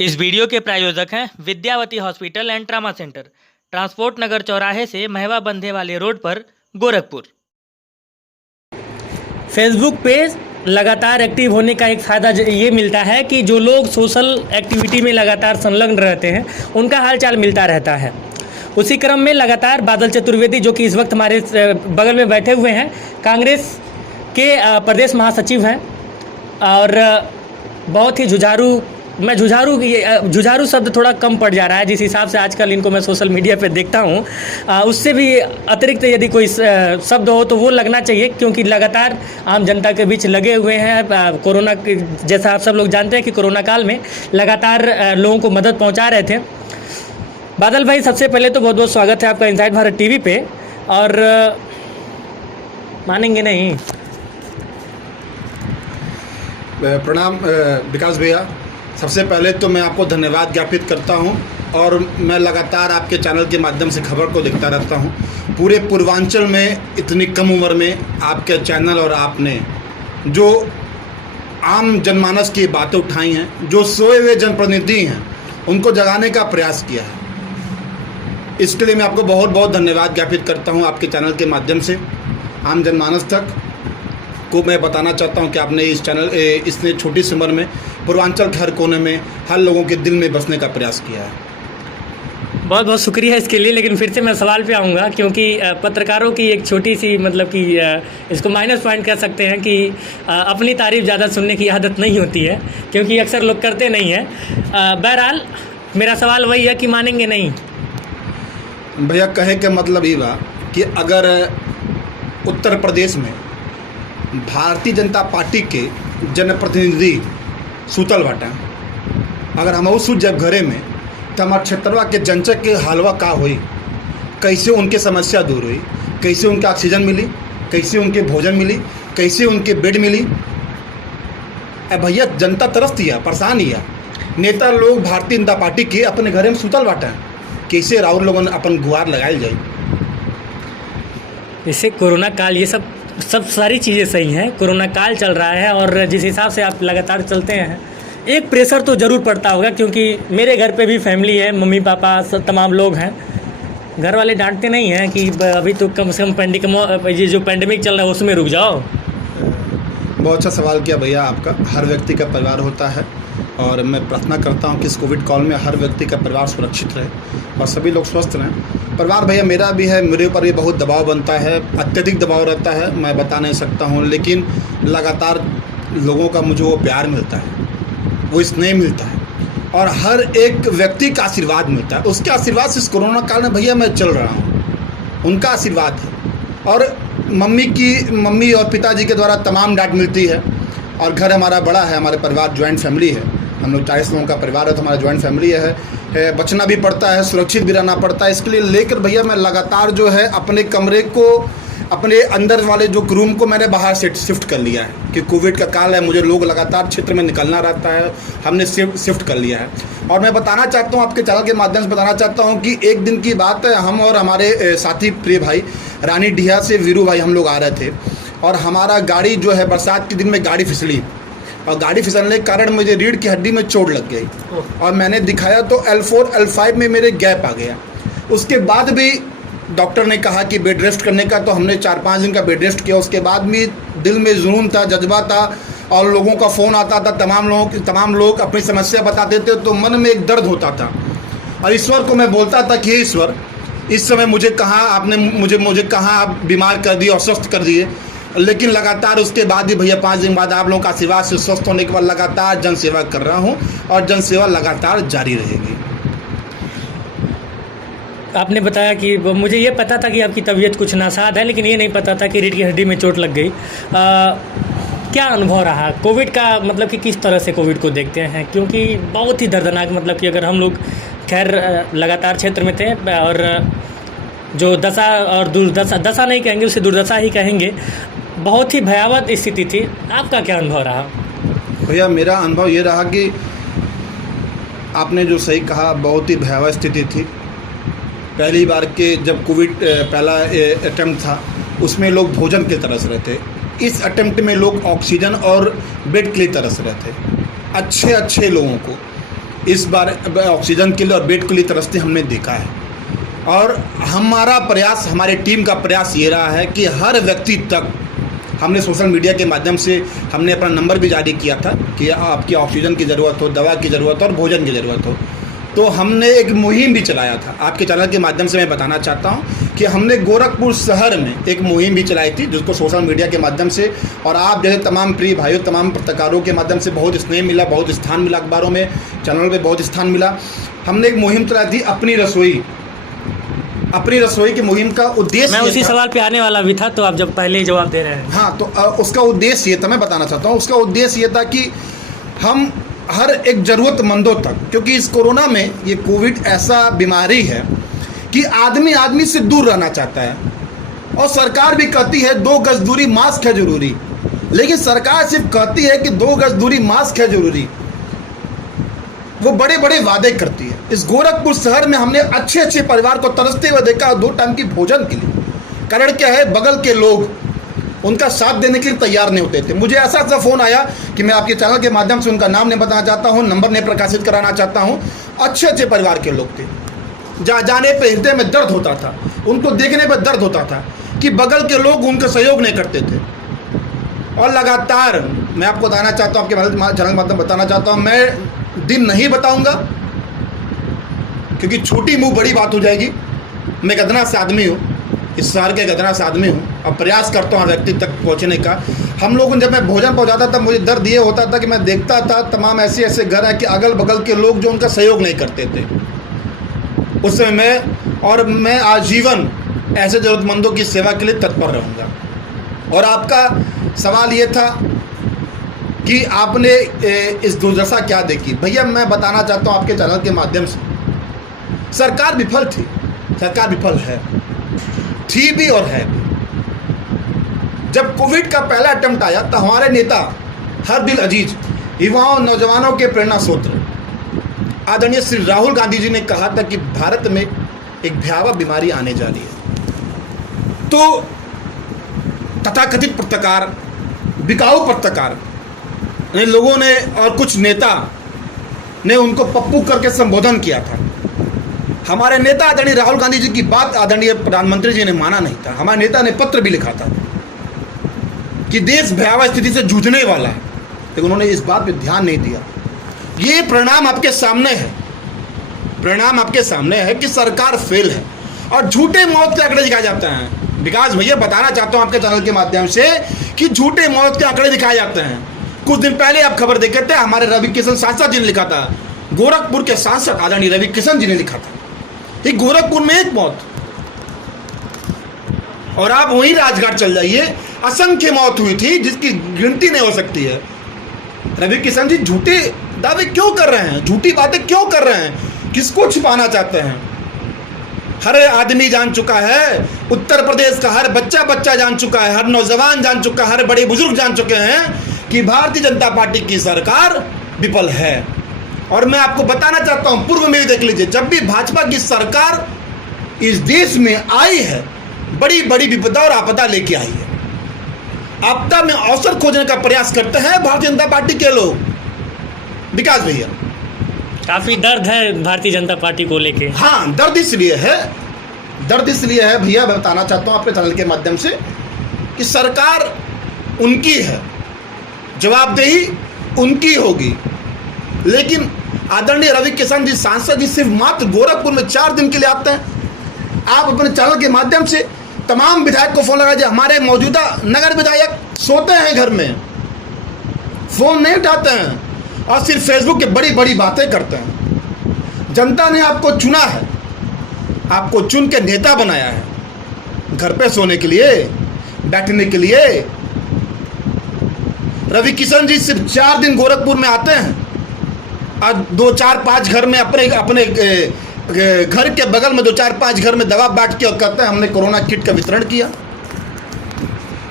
इस वीडियो के प्रायोजक हैं Vidyavati hospital and trauma centre, transport Nagar चौराहे से महवा बंधे वाले रोड पर, गोरखपुर। फेसबुक पेज लगातार एक्टिव होने का एक फ़ायदा ये मिलता है कि जो लोग सोशल एक्टिविटी में लगातार संलग्न रहते हैं उनका हालचाल मिलता रहता है। उसी क्रम में लगातार बादल चतुर्वेदी, जो कि इस वक्त हमारे बगल में बैठे हुए हैं, कांग्रेस के प्रदेश महासचिव हैं और बहुत ही जुझारू शब्द थोड़ा कम पड़ जा रहा है जिस हिसाब से आजकल इनको मैं सोशल मीडिया पे देखता हूँ। उससे भी अतिरिक्त यदि कोई शब्द हो तो वो लगना चाहिए, क्योंकि लगातार आम जनता के बीच लगे हुए हैं। कोरोना के जैसा आप सब लोग जानते हैं कि कोरोना काल में लगातार लोगों को मदद पहुँचा रहे थे। बादल भाई, सबसे पहले तो बहुत बहुत स्वागत है आपका इनसाइड भारत टीवी पे। और मानेंगे नहीं, प्रणाम विकास भैया। सबसे पहले तो मैं आपको धन्यवाद ज्ञापित करता हूं और मैं लगातार आपके चैनल के माध्यम से खबर को देखता रहता हूं। पूरे पूर्वांचल में इतनी कम उम्र में आपके चैनल और आपने जो आम जनमानस की बातें उठाई हैं, जो सोए हुए जनप्रतिनिधि हैं, उनको जगाने का प्रयास किया है। इसके लिए मैं आपको बहुत बहुत धन्यवाद ज्ञापित करता हूँ। आपके चैनल के माध्यम से आम जनमानस तक को मैं बताना चाहता हूं कि आपने इसने छोटी सी उम्र में पूर्वांचल के हर कोने में हर लोगों के दिल में बसने का प्रयास किया है। बहुत बहुत शुक्रिया इसके लिए। लेकिन फिर से मैं सवाल पे आऊँगा, क्योंकि पत्रकारों की एक छोटी सी मतलब कि इसको माइनस पॉइंट कह सकते हैं कि अपनी तारीफ ज़्यादा सुनने की आदत नहीं होती है, क्योंकि अक्सर लोग करते नहीं हैं। बहरहाल मेरा सवाल वही है कि मानेंगे नहीं भैया। कहे के मतलब ये बा कि अगर उत्तर प्रदेश में भारतीय जनता पार्टी के जनप्रतिनिधि सुतल बाटा, अगर हम सूत जब घरे में तो हमारे क्षेत्रवा के जनचक के हालवा का हुई, कैसे उनके समस्या दूर हुई, कैसे उनके ऑक्सीजन मिली, कैसे उनके भोजन मिली, कैसे उनके बेड मिली। भैया जनता तरसती है, परेशान ही है। नेता लोग भारतीय जनता पार्टी के अपने घरे में सुतल बाटा, कैसे राउर लोगों ने अपन गुहार लगाई जाए। जैसे कोरोना काल, ये सब सारी चीज़ें सही हैं। कोरोना काल चल रहा है और जिस हिसाब से आप लगातार चलते हैं, एक प्रेशर तो ज़रूर पड़ता होगा, क्योंकि मेरे घर पे भी फैमिली है, मम्मी पापा सब तमाम लोग हैं। घर वाले डांटते नहीं हैं कि अभी तो कम से कम ये जो पैंडेमिक चल रहा है उसमें रुक जाओ? बहुत अच्छा सवाल किया भैया आपका। हर व्यक्ति का परिवार होता है और मैं प्रार्थना करता हूं कि इस कोविड काल में हर व्यक्ति का परिवार सुरक्षित रहे और सभी लोग स्वस्थ रहें। परिवार भैया मेरा भी है, मेरे ऊपर भी बहुत दबाव बनता है, अत्यधिक दबाव रहता है, मैं बता नहीं सकता हूं। लेकिन लगातार लोगों का मुझे वो प्यार मिलता है, वो स्नेह मिलता है और हर एक व्यक्ति का आशीर्वाद मिलता है। उसके आशीर्वाद से इस कोरोना काल में भैया मैं चल रहा हूँ, उनका आशीर्वाद है। और मम्मी और पिताजी के द्वारा तमाम डांट मिलती है। और घर हमारा बड़ा है, हमारे परिवार ज्वाइंट फैमिली है, हम लोग 40 लोगों का परिवार है, तो हमारा ज्वाइंट फैमिली है। बचना भी पड़ता है, सुरक्षित भी रहना पड़ता है। इसके लिए लेकर भैया मैं लगातार जो है अपने कमरे को, अपने अंदर वाले जो रूम को मैंने बाहर से शिफ्ट कर लिया है कि कोविड का काल है, मुझे लोग लगातार क्षेत्र में निकलना रहता है, हमने शिफ्ट कर लिया है। और मैं बताना चाहता हूँ, आपके चैनल के माध्यम से बताना चाहता हूँ कि एक दिन की बात है, हम और हमारे साथी प्रिय भाई रानी डिहा से वीरू भाई हम लोग आ रहे थे और हमारा गाड़ी जो है बरसात के दिन में गाड़ी फिसली और गाड़ी फिसलने के कारण मुझे रीढ़ की हड्डी में चोट लग गई और मैंने दिखाया तो L4 L5 में मेरे गैप आ गया। उसके बाद भी डॉक्टर ने कहा कि बेड रेस्ट करने का, तो हमने 4-5 दिन का बेड रेस्ट किया। उसके बाद भी दिल में जुनून था, जज्बा था और लोगों का फ़ोन आता था, तमाम लोग अपनी समस्या बताते थे, तो मन में एक दर्द होता था और ईश्वर को मैं बोलता था कि ईश्वर, इस समय मुझे कहाँ आपने मुझे कहाँ आप बीमार कर दिए और स्वस्थ कर दिए। लेकिन लगातार उसके बाद ही भैया 5 दिन बाद आप लोगों का आशीर्वाद से स्वस्थ होने के बाद लगातार जनसेवा कर रहा हूं और जनसेवा लगातार जारी रहेगी। आपने बताया कि मुझे ये पता था कि आपकी तबीयत कुछ नासाज है, लेकिन ये नहीं पता था कि रीढ़ की हड्डी में चोट लग गई। क्या अनुभव रहा कोविड का, मतलब कि किस तरह से कोविड को देखते हैं? क्योंकि बहुत ही दर्दनाक, मतलब कि अगर हम लोग खैर लगातार क्षेत्र में थे और जो दशा और दुर्दशा, दशा नहीं कहेंगे उसे दुर्दशा ही कहेंगे, बहुत ही भयावह स्थिति थी। आपका क्या अनुभव रहा? भैया मेरा अनुभव ये रहा कि आपने जो सही कहा, बहुत ही भयावह स्थिति थी। पहली बार के जब कोविड पहला अटेम्प्ट था उसमें लोग भोजन के तरस रहे थे, इस अटेम्प्ट में लोग ऑक्सीजन और बेड के लिए तरस रहे थे। अच्छे लोगों को इस बार ऑक्सीजन के लिए और बेड के लिए तरसते हमने देखा है। और हमारा प्रयास, हमारे टीम का प्रयास ये रहा है कि हर व्यक्ति तक हमने सोशल मीडिया के माध्यम से हमने अपना नंबर भी जारी किया था कि आपकी ऑक्सीजन की ज़रूरत हो, दवा की ज़रूरत हो और भोजन की ज़रूरत हो। तो हमने एक मुहिम भी चलाया था। आपके चैनल के माध्यम से मैं बताना चाहता हूं कि हमने गोरखपुर शहर में एक मुहिम भी चलाई थी, जिसको सोशल मीडिया के माध्यम से और आप जैसे तमाम प्रिय भाइयों, तमाम पत्रकारों के माध्यम से बहुत स्नेह मिला, बहुत स्थान मिला, अखबारों में, चैनल पे बहुत स्थान मिला। हमने एक मुहिम चलाई थी अपनी रसोई की मुहिम का उद्देश्य, मैं उसी सवाल पे आने वाला भी था, तो आप जब पहले ही जवाब दे रहे हैं। हाँ, तो उसका उद्देश्य ये था, मैं बताना चाहता हूँ, उसका उद्देश्य ये था कि हम हर एक ज़रूरतमंदों तक, क्योंकि इस कोरोना में, ये कोविड ऐसा बीमारी है कि आदमी से दूर रहना चाहता है और सरकार भी कहती है 2 गज दूरी, मास्क है ज़रूरी, लेकिन सरकार सिर्फ कहती है कि 2 गज दूरी, मास्क है ज़रूरी, वो बड़े बड़े वादे करती है। इस गोरखपुर शहर में हमने अच्छे परिवार को तरसते हुए देखा 2 टाइम की भोजन के लिए। कारण क्या है, बगल के लोग उनका साथ देने के लिए तैयार नहीं होते थे। मुझे ऐसा फ़ोन आया कि मैं आपके चैनल के माध्यम से उनका नाम नहीं बताना चाहता हूँ, नंबर नहीं प्रकाशित कराना चाहता हूँ। अच्छे परिवार के लोग थे, जाने पे हृदय में दर्द होता था, उनको देखने पर दर्द होता था कि बगल के लोग उनका सहयोग नहीं करते थे। और लगातार मैं आपको बताना चाहता हूँ, आपके चैनल के माध्यम बताना चाहता हूँ, मैं दिन नहीं बताऊँगा क्योंकि छोटी मुँह बड़ी बात हो जाएगी। मैं गदना से आदमी हूँ, इस शहर के गदना से आदमी हूँ और प्रयास करता हूँ व्यक्ति तक पहुँचने का। हम लोगों जब मैं भोजन पहुँचाता था, मुझे दर्द ये होता था कि मैं देखता था तमाम ऐसे घर हैं कि अगल बगल के लोग जो उनका सहयोग नहीं करते थे। उस समय मैं आजीवन ऐसे ज़रूरतमंदों की सेवा के लिए तत्पर रहूँगा। और आपका सवाल ये था कि आपने इस दुर्दशा क्या देखी। भैया मैं बताना चाहता हूँ आपके चैनल के माध्यम से, सरकार विफल थी, सरकार विफल है, थी भी और है भी। जब कोविड का पहला अटेम्प्ट आया तो हमारे नेता हर दिल अजीज, युवाओं नौजवानों के प्रेरणा स्रोत आदरणीय श्री राहुल गांधी जी ने कहा था कि भारत में एक भयावह बीमारी आने जा रही है। तो तथाकथित पत्रकार, बिकाऊ पत्रकार ने लोगों ने और कुछ नेता ने उनको पप्पू करके संबोधन किया था। हमारे नेता आदरणीय राहुल गांधी जी की बात आदरणीय प्रधानमंत्री जी ने माना नहीं था। हमारे नेता ने पत्र भी लिखा था कि देश भयावह स्थिति से जूझने वाला है, लेकिन उन्होंने इस बात पे ध्यान नहीं दिया। ये परिणाम आपके सामने है, परिणाम आपके सामने है कि सरकार फेल है और झूठे मौत के आंकड़े दिखाए जाते हैं। विकास भैया बताना चाहता हूं आपके चैनल के माध्यम से कि झूठे मौत के आंकड़े दिखाए जाते हैं। कुछ दिन पहले आप खबर देखे थे, हमारे रवि किशन सांसद जी ने लिखा था, गोरखपुर के सांसद आदरणीय रवि किशन जी ने लिखा था कि गोरखपुर में 1 मौत। और आप वहीं राजघाट चल जाइए, असंख्य मौत हुई थी जिसकी गिनती नहीं हो सकती है। रवि किशन जी झूठे दावे क्यों कर रहे हैं, झूठी बातें क्यों कर रहे हैं, किसको छिपाना चाहते हैं? हर आदमी जान चुका है, उत्तर प्रदेश का हर बच्चा जान चुका है, हर नौजवान जान चुका है, हर बड़े बुजुर्ग जान चुके हैं कि भारतीय जनता पार्टी की सरकार विफल है। और मैं आपको बताना चाहता हूं, पूर्व में भी देख लीजिए, जब भी भाजपा की सरकार इस देश में आई है, बड़ी बड़ी विपदा और आपदा लेके आई है। आपदा में अवसर खोजने का प्रयास करते हैं भारतीय जनता पार्टी के लोग। विकास भैया काफ़ी दर्द है भारतीय जनता पार्टी को लेके। हाँ, दर्द इसलिए है भैया, मैं बताना चाहता हूँ आपके चैनल के माध्यम से कि सरकार उनकी है, जवाबदेही उनकी होगी, लेकिन आदरणीय रवि किशन जी सांसद जी सिर्फ मात्र गोरखपुर में 4 दिन के लिए आते हैं। आप अपने चैनल के माध्यम से तमाम विधायक को फ़ोन लगाइए। हमारे मौजूदा नगर विधायक सोते हैं घर में, फ़ोन नहीं उठाते हैं और सिर्फ फेसबुक पे बड़ी बड़ी बातें करते हैं। जनता ने आपको चुना है, आपको चुन के नेता बनाया है, घर पे सोने के लिए, बैठने के लिए। रवि किशन जी सिर्फ 4 दिन गोरखपुर में आते हैं और 2-4-5 घर में अपने घर के बगल में 2-4-5 घर में दवा बांट के और कहते हैं हमने कोरोना किट का वितरण किया।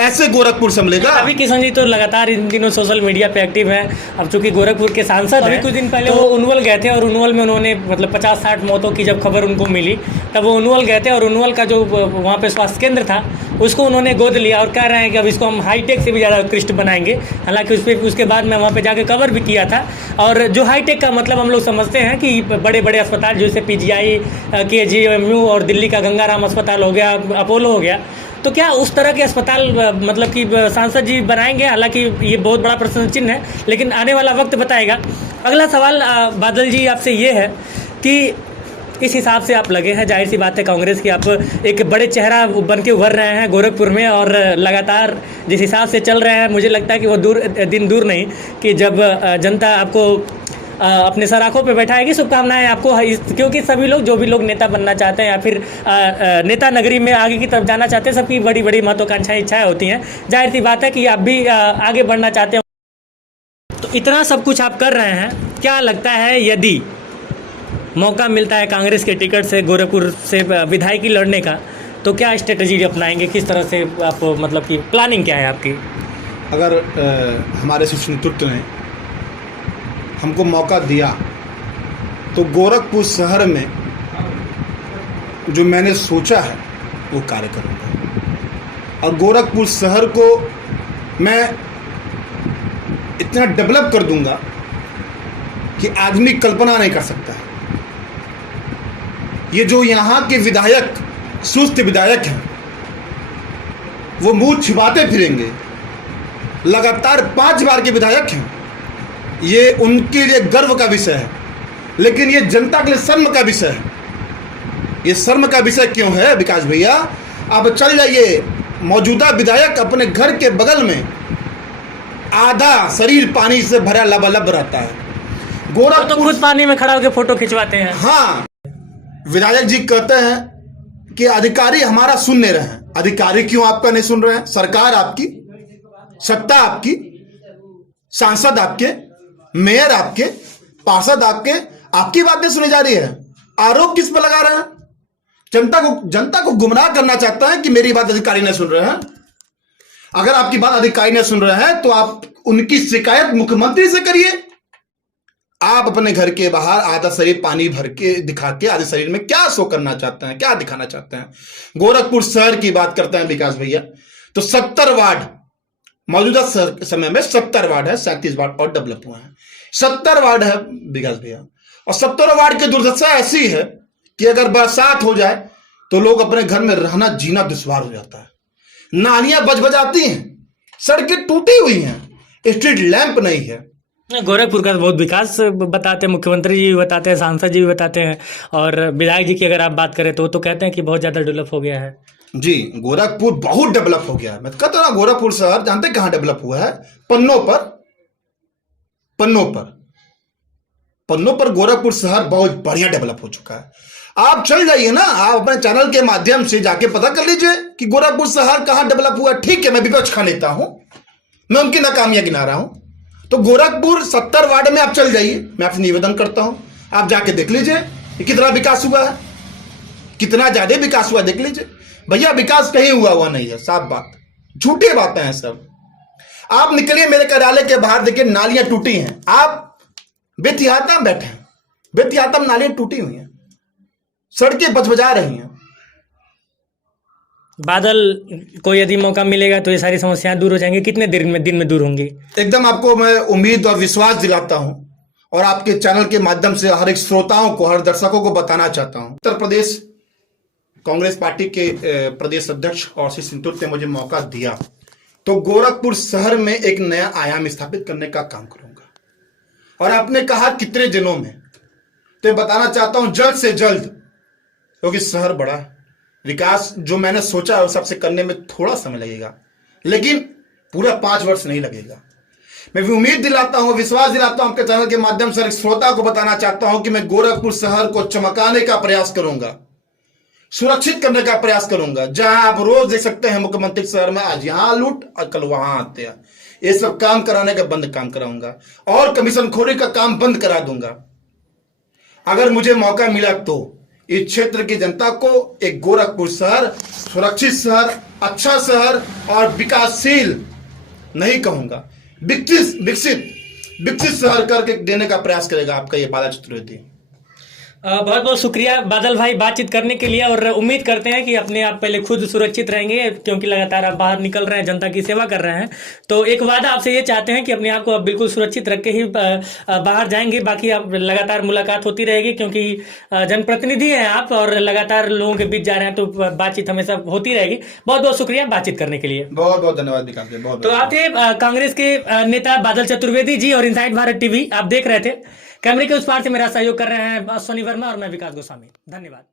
ऐसे गोरखपुर संभलेगा। अभी किशन जी तो लगातार इन दिनों सोशल मीडिया पे एक्टिव हैं। अब चूंकि गोरखपुर के सांसद अभी कुछ दिन पहले वो उनवल गए थे और उनवल में उन्होंने मतलब 50-60 मौतों की जब खबर उनको मिली तब वो उनवल गए थे और उनवल का जो वहाँ पे स्वास्थ्य केंद्र था उसको उन्होंने गोद लिया और कह रहे हैं कि अब इसको हम हाईटेक से भी ज़्यादा उत्कृष्ट बनाएंगे। हालांकि उसके बाद मैं वहाँ पे जाके कवर भी किया था। और जो हाईटेक का मतलब हम लोग समझते हैं कि बड़े बड़े अस्पताल जैसे PGI, KGMU और दिल्ली का गंगाराम अस्पताल हो गया, अपोलो हो गया, तो क्या उस तरह के अस्पताल मतलब कि सांसद जी बनाएंगे? हालांकि ये बहुत बड़ा प्रश्न चिन्ह है, लेकिन आने वाला वक्त बताएगा। अगला सवाल बादल जी आपसे ये है कि इस हिसाब से आप लगे हैं, जाहिर सी बात है कांग्रेस की आप एक बड़े चेहरा बन के उभर रहे हैं गोरखपुर में और लगातार जिस हिसाब से चल रहे हैं मुझे लगता है कि वो दिन दूर नहीं कि जब जनता आपको अपने सराखों पे बैठाएगी। शुभकामनाएं आपको, क्योंकि सभी लोग जो भी लोग नेता बनना चाहते हैं या फिर नेता नगरी में आगे की तरफ जाना चाहते हैं सबकी बड़ी बड़ी महत्वाकांक्षाएं इच्छाएं होती हैं। जाहिर सी बात है कि आप भी आगे बढ़ना चाहते हैं। तो इतना सब कुछ आप कर रहे हैं, क्या लगता है यदि मौका मिलता है कांग्रेस के टिकट से गोरखपुर से विधायकी लड़ने का तो क्या स्ट्रेटजी अपनाएंगे? किस तरह से आप मतलब कि प्लानिंग क्या है आपकी? अगर हमारे शीर्ष नेतृत्व ने हमको मौका दिया तो गोरखपुर शहर में जो मैंने सोचा है वो कार्य करूँगा और गोरखपुर शहर को मैं इतना डेवलप कर दूंगा कि आदमी कल्पना नहीं कर सकता है। ये जो यहाँ के विधायक सुस्त विधायक हैं वो मुंह छिपाते फिरेंगे, लगातार 5 बार के विधायक हैं, ये उनके लिए गर्व का विषय है, लेकिन ये जनता के लिए शर्म का विषय है। ये शर्म का विषय क्यों है विकास भैया? आप चल जाइए, मौजूदा विधायक अपने घर के बगल में आधा शरीर पानी से भरा लबालब रहता है। गोरखपुर तो खुद पानी में खड़ा होकर फोटो खिंचवाते हैं। हाँ, विधायक जी कहते हैं कि अधिकारी हमारा सुन नहीं रहे हैं। अधिकारी क्यों आपका नहीं सुन रहे हैं? सरकार आपकी, सत्ता आपकी, सांसद आपके, मेयर आपके, पार्षद आपके, आपकी बातें सुनी जा रही है। आरोप किस पर लगा रहे हैं? जनता को गुमराह करना चाहता है कि मेरी बात अधिकारी नहीं सुन रहे हैं। अगर आपकी बात अधिकारी नहीं सुन रहे हैं तो आप उनकी शिकायत मुख्यमंत्री से करिए। आप अपने घर के बाहर आधा शरीर पानी भर के दिखा के आधे शरीर में क्या शो करना चाहते हैं, क्या दिखाना चाहते हैं? गोरखपुर शहर की बात करते हैं विकास भैया तो 70 वार्ड मौजूदा समय में 70 वार्ड है, 37 वार्ड और डेवलप हुआ है। 70 वार्ड है विकास भैया, और 70 वार्ड की दुर्दशा ऐसी है कि अगर बरसात हो जाए तो लोग अपने घर में रहना जीना दुश्वार हो जाता है। नालियां बजबजाती हैं, सड़कें टूटी हुई हैं, स्ट्रीट लैंप नहीं है। गोरखपुर का बहुत विकास बताते हैं, मुख्यमंत्री जी भी बताते हैं, सांसद जी भी बताते हैं, और विधायक जी की अगर आप बात करें तो कहते हैं कि बहुत ज़्यादा डेवलप हो गया है। जी, गोरखपुर बहुत डेवलप हो गया है। मैं कहता हूं गोरखपुर शहर जानते हैं कहां डेवलप हुआ है? पन्नों पर गोरखपुर शहर बहुत बढ़िया डेवलप हो चुका है। आप चल जाइए ना, आप अपने चैनल के माध्यम से जाके पता कर लीजिए कि गोरखपुर शहर कहां डेवलप हुआ। ठीक है, मैं विपक्ष खा लेता हूं, मैं उनकी नाकामियां गिना रहा हूं। तो गोरखपुर 70 वार्ड में आप चल जाइए, मैं आपसे निवेदन करता हूं, आप जाके देख लीजिए कितना विकास हुआ है, कितना ज्यादा विकास हुआ, देख लीजिए भैया। विकास कहीं हुआ नहीं है, साफ बात, झूठी बातें हैं सब। आप निकलिए मेरे कार्यालय के बाहर, देखिए नालियां टूटी हैं, आप बेतिहाता बैठे हैं, बेतिहाता में नालियां टूटी हुई हैं, सड़कें बजबजा रही हैं। बादल को यदि मौका मिलेगा तो ये सारी समस्याएं दूर हो जाएंगी। कितने दिन में दूर होंगी? एकदम आपको मैं उम्मीद और विश्वास दिलाता हूं, और आपके चैनल के माध्यम से हर एक श्रोताओं को, हर दर्शकों को बताना चाहता हूं। उत्तर प्रदेश कांग्रेस पार्टी के प्रदेश अध्यक्ष और शीर्ष नेतृत्व ने मुझे मौका दिया तो गोरखपुर शहर में एक नया आयाम स्थापित करने का काम करूंगा। और आपने कहा कितने दिनों में, तो बताना चाहता हूं जल्द से जल्द, क्योंकि शहर बड़ा है। विकास जो मैंने सोचा है उस सबसे करने में थोड़ा समय लगेगा, लेकिन पूरा 5 वर्ष नहीं लगेगा। मैं भी उम्मीद दिलाता हूं, विश्वास दिलाता हूं, आपके चैनल के माध्यम से श्रोता को बताना चाहता हूं कि मैं गोरखपुर शहर को चमकाने का प्रयास करूंगा, सुरक्षित करने का प्रयास करूंगा। जहां आप रोज देख सकते हैं मुख्यमंत्री शहर में आज यहां लूट और कल वहां आते हैं, ये सब काम कराने का बंद काम कराऊंगा और कमीशनखोरी का काम बंद करा दूंगा। अगर मुझे मौका मिला तो इस क्षेत्र की जनता को एक गोरखपुर शहर, सुरक्षित शहर अच्छा शहर और विकासशील नहीं कहूंगा, विकसित विकसित शहर करके देने का प्रयास करेगा आपका ये बाला चतुर्वेदी। बहुत बहुत शुक्रिया बादल भाई बातचीत करने के लिए, और उम्मीद करते हैं कि अपने आप पहले खुद सुरक्षित रहेंगे, क्योंकि लगातार आप बाहर निकल रहे हैं, जनता की सेवा कर रहे हैं। तो एक वादा आपसे ये चाहते हैं कि अपने आप को आप बिल्कुल सुरक्षित रख के ही बाहर जाएंगे। बाकी आप लगातार मुलाकात होती रहेगी, क्योंकि जनप्रतिनिधि हैं आप और लगातार लोगों के बीच जा रहे हैं, तो बातचीत हमेशा होती रहेगी। बहुत बहुत शुक्रिया बातचीत करने के लिए। बहुत बहुत धन्यवाद विकास जी, बहुत। तो आप थे कांग्रेस के नेता बादल चतुर्वेदी जी, और इनसाइड भारत टीवी आप देख रहे थे। कैमरे के उस पार से मेरा सहयोग कर रहे हैं सोनी वर्मा और मैं विकास गोस्वामी। धन्यवाद।